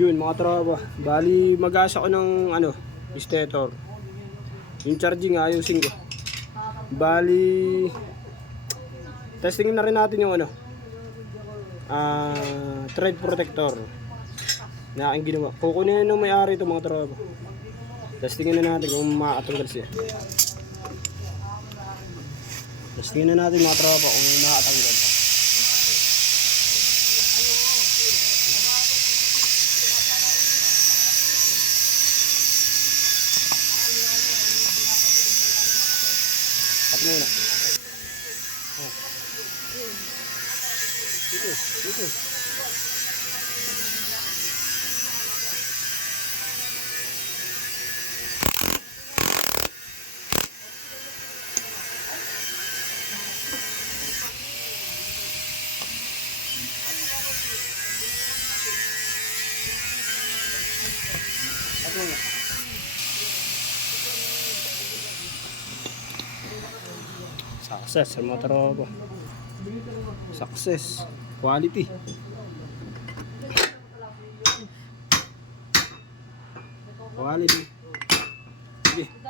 Yun mga tropa. Bali mag-asa ko ng ano, stator. Yung charging ayusin ko. Bali testing na rin natin yung ano. Ah, thread protector. Na aking ginawa. Kukunin na ng may-ari ito mga tropa. Testingin na natin kung makakatanggal siya. Testingin na natin mga tropa kung makakatanggal. Muna. Oh. Ito, ito. Thank you. Success sa mga tropa. Success. Quality. Quality. Sige. Okay.